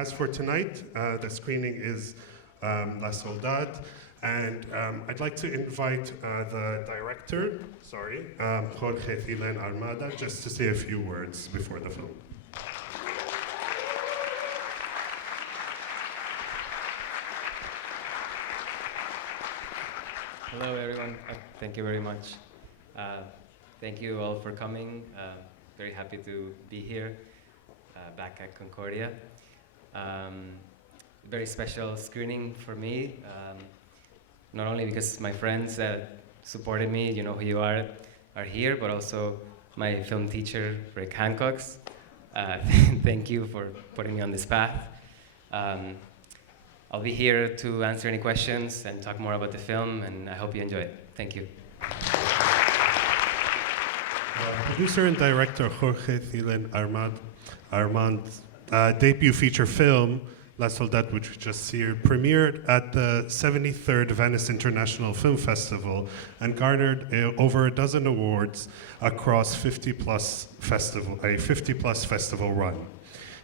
As for tonight, the screening is La Soledad, and I'd like to invite the director, Jorge Thielen Armand, just to say a few words before the film. Hello, everyone. Thank you very much. Thank you all for coming. Very happy to be here, back at Concordia. Very special screening for me, not only because my friends that supported me, you know who you are here, but also my film teacher, Rick Hancock's. Thank you for putting me on this path. I'll be here to answer any questions and talk more about the film, and I hope you enjoy it. Thank you. Producer and director Jorge Thielen Armand's debut feature film, La Soledad, which we just see, premiered at the 73rd Venice International Film Festival and garnered over a dozen awards across 50-plus festival run.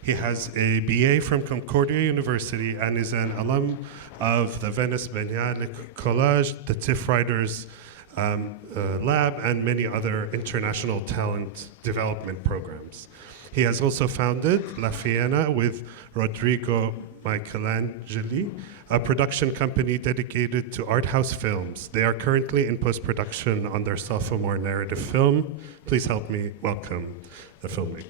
He has a BA from Concordia University and is an alum of the Venice Biennale Collage, the TIFF Writers Lab, and many other international talent development programs. He has also founded La Fiena with Rodrigo Michelangeli, a production company dedicated to art house films. They are currently in post-production on their sophomore narrative film. Please help me welcome the filmmaker.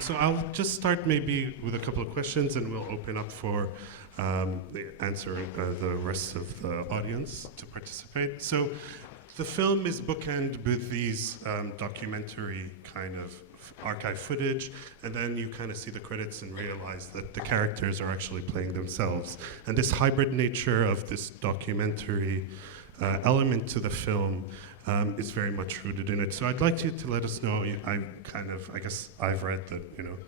So I'll just start maybe with a couple of questions, and we'll open up for answering the rest of the audience to participate. So the film is bookended with these documentary kind of archive footage, and then you kind of see the credits and realize that the characters are actually playing themselves. And this hybrid nature of this documentary element to the film is very much rooted in it. So I'd like you to let us know, I guess I've read that, you know,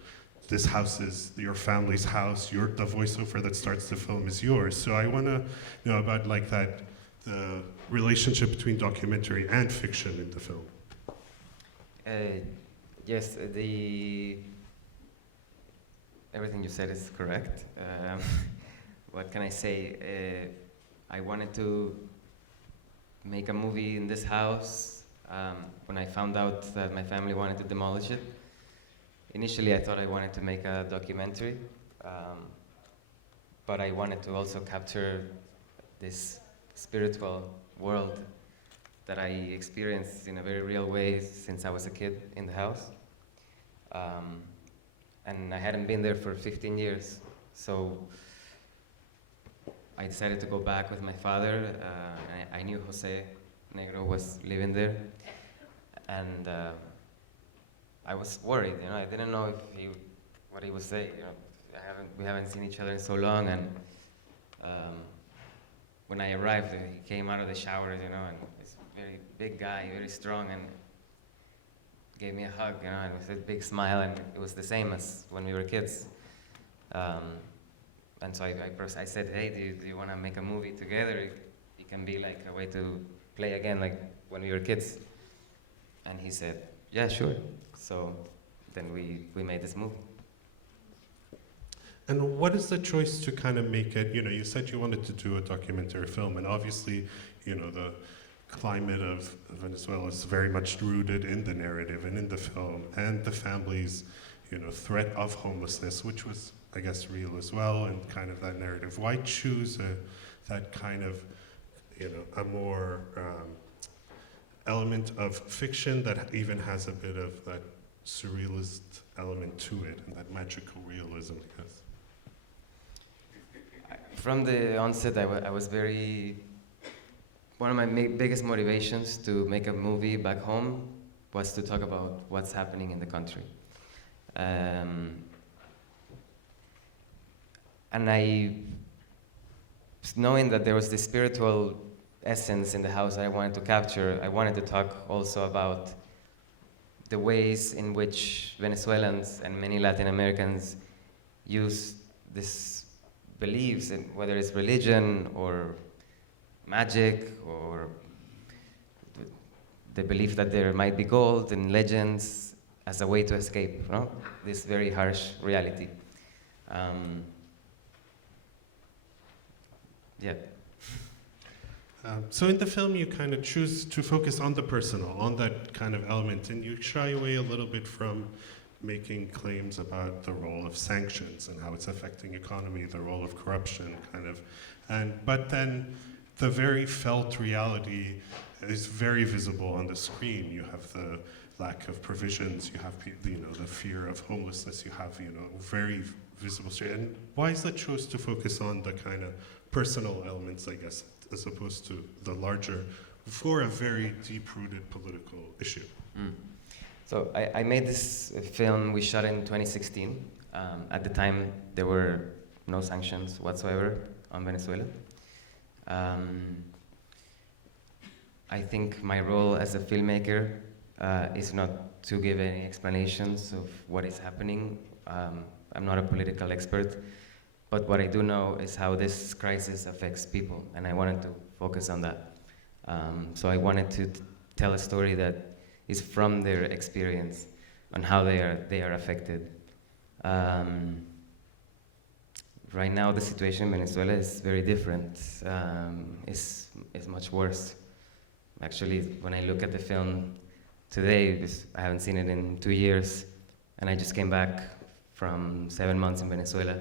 this house is your family's house, the voiceover that starts the film is yours. So I want to know about like that, the relationship between documentary and fiction in the film. Yes, everything you said is correct. What can I say? I wanted to make a movie in this house when I found out that my family wanted to demolish it. Initially, I thought I wanted to make a documentary, but I wanted to also capture this spiritual world that I experienced in a very real way since I was a kid in the house. And I hadn't been there for 15 years, so I decided to go back with my father. I knew Jose Negro was living there, and I was worried. You know, I didn't know what he would say. You know, we haven't seen each other in so long, and when I arrived, he came out of the showers, you know, and this very big guy, very strong, and gave me a hug, you know, and with a big smile, and it was the same as when we were kids. And so I said, hey, do you want to make a movie together? It can be like a way to play again, like when we were kids. And he said, yeah, sure. So then we made this movie. And what is the choice to kind of make it, you know, you said you wanted to do a documentary film, and obviously, you know, the climate of Venezuela is very much rooted in the narrative and in the film, and the family's, you know, threat of homelessness, which was, I guess, real as well, and kind of that narrative. Why choose that kind of, you know, a more element of fiction that even has a bit of that surrealist element to it, and that magical realism, I guess? From the onset, I was very... One of my biggest motivations to make a movie back home was to talk about what's happening in the country. And knowing that there was this spiritual essence in the house that I wanted to capture, I wanted to talk also about the ways in which Venezuelans and many Latin Americans use these beliefs, in whether it's religion or magic or the belief that there might be gold and legends, as a way to escape, this very harsh reality. Yeah. So in the film, you kind of choose to focus on the personal, on that kind of element, and you shy away a little bit from making claims about the role of sanctions and how it's affecting economy, the role of corruption, kind of. But then the very felt reality is very visible on the screen. You have the lack of provisions, you have the fear of homelessness, you have very visible. And why is that chose to focus on the kind of personal elements, I guess, as opposed to the larger, for a very deep-rooted political issue? So I made this film, we shot in 2016. At the time, there were no sanctions whatsoever on Venezuela. I think my role as a filmmaker is not to give any explanations of what is happening. I'm not a political expert, but what I do know is how this crisis affects people, and I wanted to focus on that. So I wanted to tell a story that is from their experience on how they are affected. Right now, the situation in Venezuela is very different. It's much worse. Actually, when I look at the film today, I haven't seen it in 2 years, and I just came back from 7 months in Venezuela.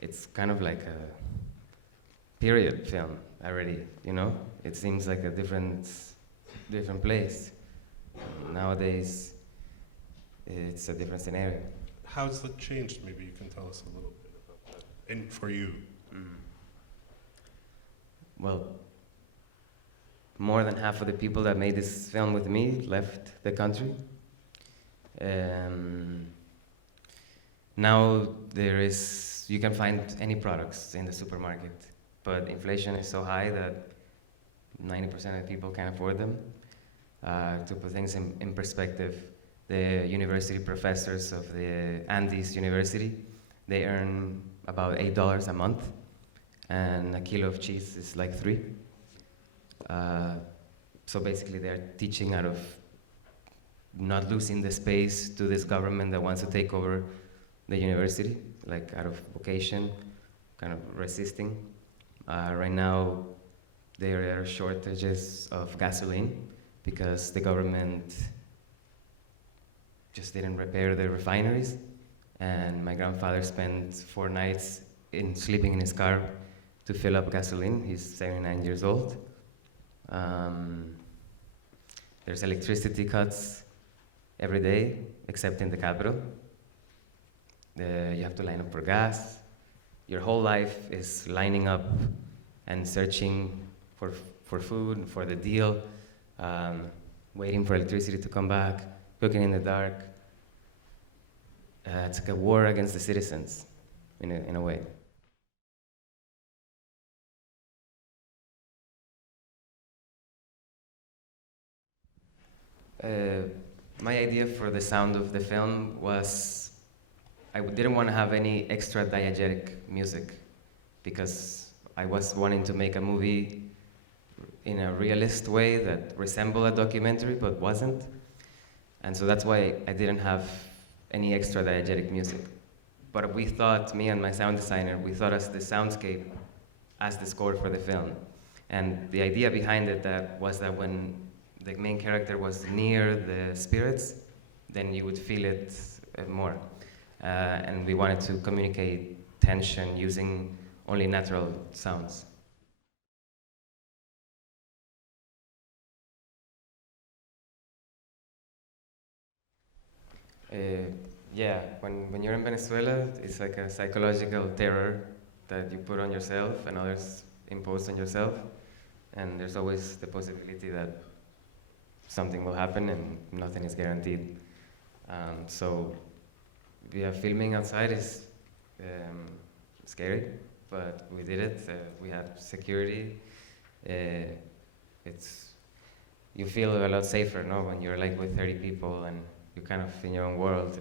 It's kind of like a period film already, It seems like a different place. Nowadays, it's a different scenario. How's that changed? Maybe you can tell us a little bit about that. And for you? Well, more than half of the people that made this film with me left the country. Now you can find any products in the supermarket, but inflation is so high that 90% of the people can't afford them. To put things in perspective, the university professors of the Andes University, they earn about $8 a month, and a kilo of cheese is like $3. So basically they're teaching out of not losing the space to this government that wants to take over the university, like out of vocation, kind of resisting. Right now there are shortages of gasoline because the government just didn't repair the refineries, and my grandfather spent 4 nights sleeping in his car to fill up gasoline. He's 79 years old. There's electricity cuts every day, except in the capital. You have to line up for gas. Your whole life is lining up and searching for food, for the deal, waiting for electricity to come back, cooking in the dark. It's like a war against the citizens, in a way. My idea for the sound of the film was I didn't want to have any extra diegetic music because I was wanting to make a movie in a realist way that resembled a documentary but wasn't. And so that's why I didn't have any extra diegetic music. But we thought, me and my sound designer, we thought as the soundscape as the score for the film. And the idea behind it was that when the main character was near the spirits, then you would feel it more. And we wanted to communicate tension using only natural sounds. Yeah, when you're in Venezuela, it's like a psychological terror that you put on yourself and others impose on yourself. And there's always the possibility that something will happen and nothing is guaranteed. So filming outside is scary, but we did it. We had security. You feel a lot safer, no, when you're like with 30 people and you're kind of in your own world.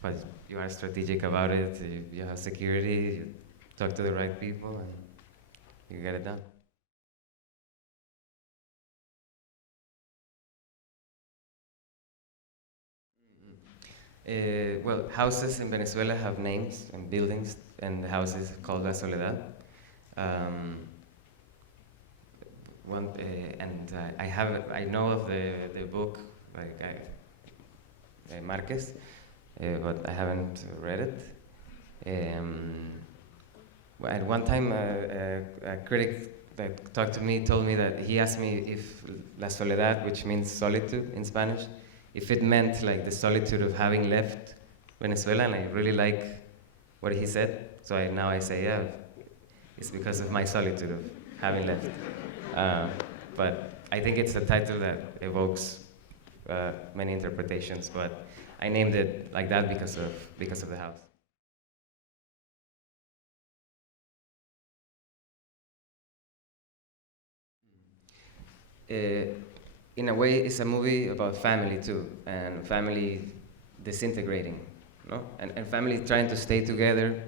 But you are strategic about it. You have security. You talk to the right people, and you get it done. Well, houses in Venezuela have names and buildings, and the house is called La Soledad. Um, I know of the book, like Marquez, but I haven't read it. At one time, a critic that talked to me told me that he asked me if La Soledad, which means solitude in Spanish, if it meant like the solitude of having left Venezuela, and I really like what he said. So now I say, yeah, it's because of my solitude of having left. But I think it's a title that evokes many interpretations, but I named it like that because of the house. In a way, it's a movie about family too, and family disintegrating, no? And family trying to stay together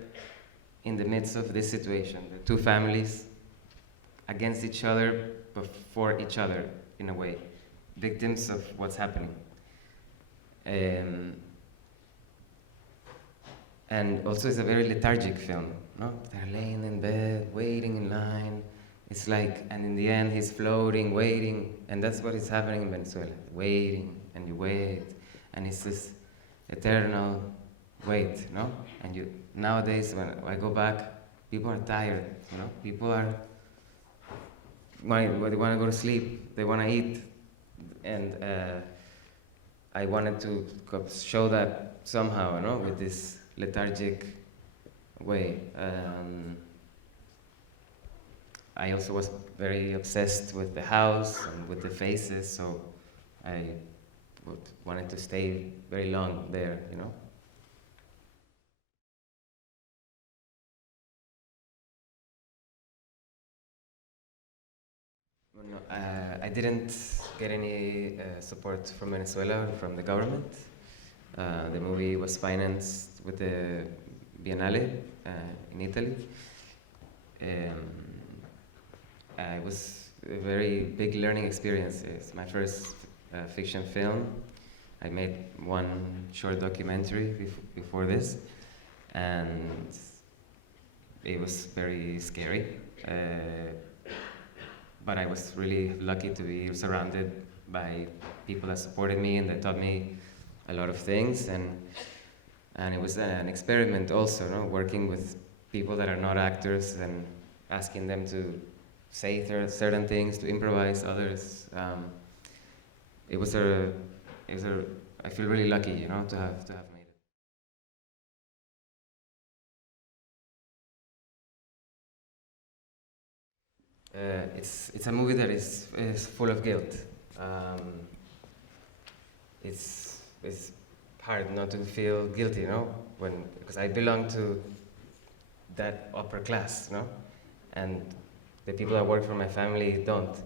in the midst of this situation. The two families against each other, but for each other, in a way, victims of what's happening. And also, it's a very lethargic film, no? They're laying in bed, waiting in line. It's like, and in the end, he's floating, waiting, and that's what is happening in Venezuela. Waiting, and you wait, and it's this eternal wait, no? And nowadays, when I go back, people are tired, you know? People are, they want to go to sleep, they want to eat, and I wanted to show that somehow, you know, with this lethargic way. I also was very obsessed with the house and with the faces, so I wanted to stay very long there, you know. Well, no, I didn't get any support from Venezuela or from the government. The movie was financed with the Biennale in Italy. It was a very big learning experience. It's my first fiction film. I made one short documentary before this, and it was very scary. But I was really lucky to be surrounded by people that supported me and that taught me a lot of things. And it was an experiment also, no? Working with people that are not actors and asking them to say certain things, to improvise others. I feel really lucky, you know, to have made it. It's a movie that is full of guilt. It's hard not to feel guilty, you know, because I belong to that upper class, no, and the people that work for my family don't.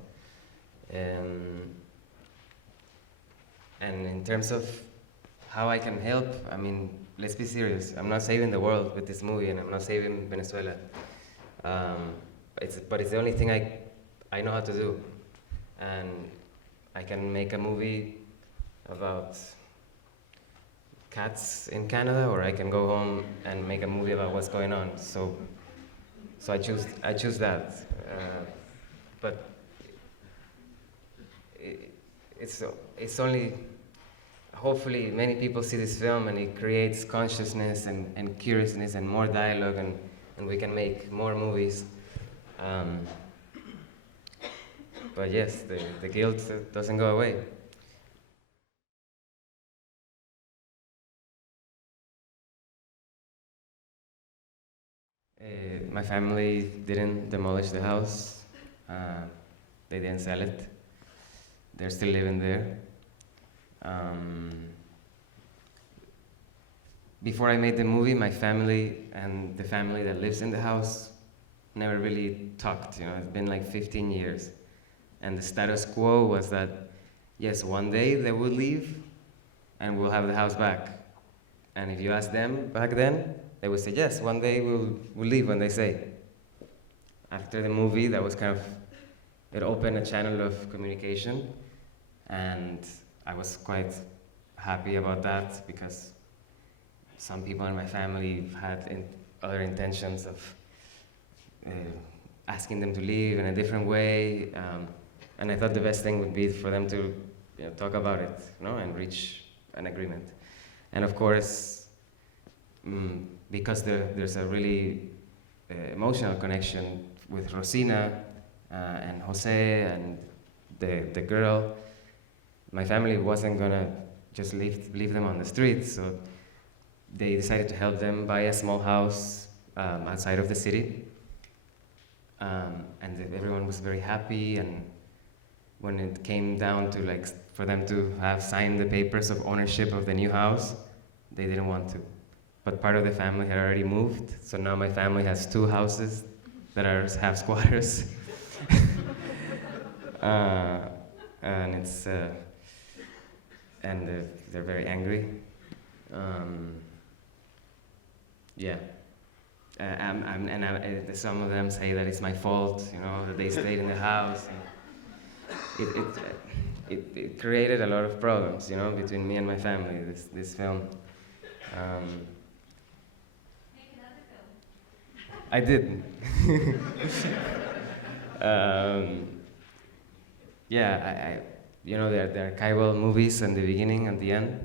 And in terms of how I can help, I mean, let's be serious. I'm not saving the world with this movie, and I'm not saving Venezuela. But it's the only thing I know how to do. And I can make a movie about cats in Canada, or I can go home and make a movie about what's going on. So I choose that. But it's only, hopefully many people see this film and it creates consciousness and curiousness and more dialogue, and we can make more movies. But yes, the guilt doesn't go away. My family didn't demolish the house. They didn't sell it. They're still living there. Before I made the movie, my family and the family that lives in the house never really talked. You know, it's been like 15 years. And the status quo was that, yes, one day they will leave and we'll have the house back. And if you ask them back then, they would say, yes, one day we'll leave when they say. After the movie, that was kind of, it opened a channel of communication, and I was quite happy about that because some people in my family had other intentions of asking them to leave in a different way, and I thought the best thing would be for them to talk about it, and reach an agreement. And of course, because there's a really emotional connection with Rosina and Jose and the girl, my family wasn't gonna just leave them on the street, so they decided to help them buy a small house outside of the city. And everyone was very happy, and when it came down to for them to have signed the papers of ownership of the new house, they didn't want to. But part of the family had already moved, so now my family has 2 houses that have squatters. And it's and they're very angry. Yeah. Some of them say that it's my fault, that they stayed in the house. And it created a lot of problems, between me and my family. This film. Make another film. I did. Yeah, the archival movies in the beginning and the end.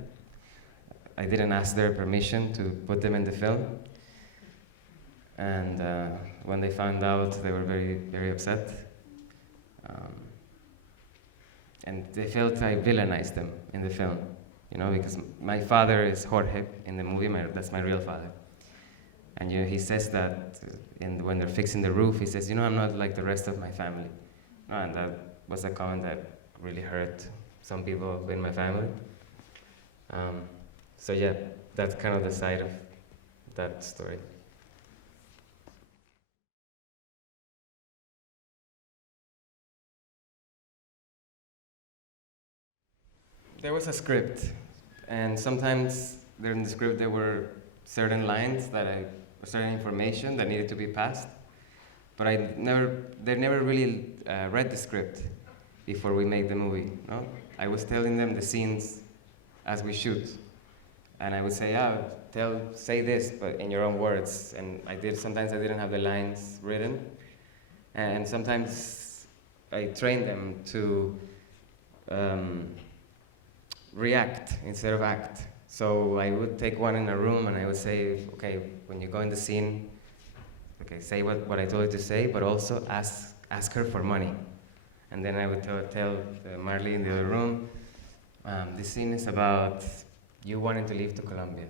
I didn't ask their permission to put them in the film. And when they found out, they were very, very upset. And they felt I villainized them in the film, because my father is Jorge in the movie, that's my real father. And he says that when they're fixing the roof, he says, I'm not like the rest of my family. And that was a comment that really hurt some people in my family. So yeah, that's kind of the side of that story. There was a script, and sometimes during the script there were certain lines certain information that needed to be passed, but they never really read the script before we made the movie. No, I was telling them the scenes as we shoot, and I would say, say this, but in your own words. And sometimes I didn't have the lines written, and sometimes I trained them to react instead of act. So I would take one in a room and I would say, okay, when you go in the scene, okay, say what I told you to say, but also ask her for money. And then I would tell Marley in the other room, this scene is about you wanting to leave to Colombia.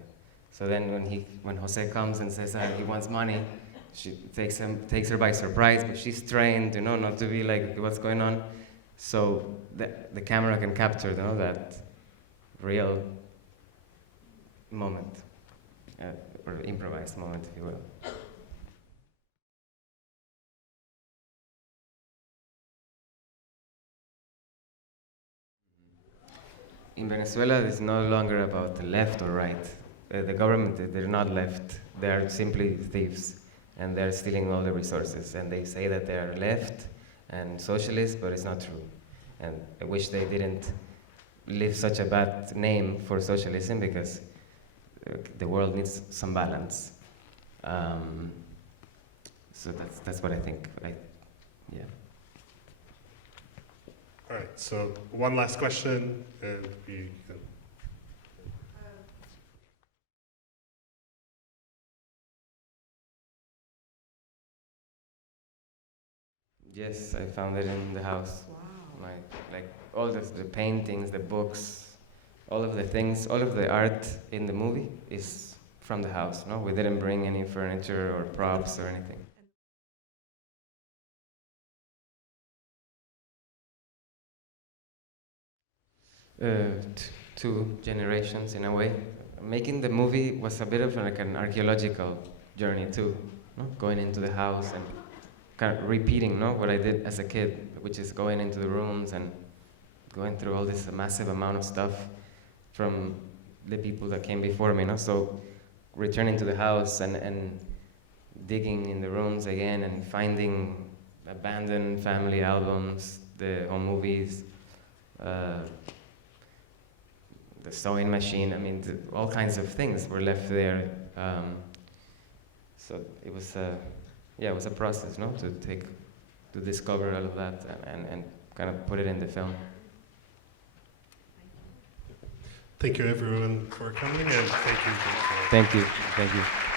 So then when Jose comes and says he wants money, she takes her by surprise, but she's trained, not to be like, what's going on? So the camera can capture, that real moment, or improvised moment, if you will. In Venezuela, it's no longer about the left or right. The government, they're not left. They're simply thieves, and they're stealing all the resources. And they say that they're left and socialist, but it's not true. And I wish they didn't leave such a bad name for socialism, because the world needs some balance. So that's what I think. Yeah. All right, so one last question, and we can. Yes, I found it in the house. Wow. All the paintings, the books, all of the things, all of the art in the movie is from the house. No, we didn't bring any furniture or props or anything. Two generations in a way. Making the movie was a bit of an archaeological journey too, no? Going into the house and kind of repeating, what I did as a kid, which is going into the rooms and going through all this massive amount of stuff from the people that came before me, So returning to the house and digging in the rooms again and finding abandoned family albums, the home movies, the sewing machine. I mean, all kinds of things were left there. So it was it was a process, no, to discover all of that and kind of put it in the film. Thank you everyone for coming, and thank you. Thank you. Thank you.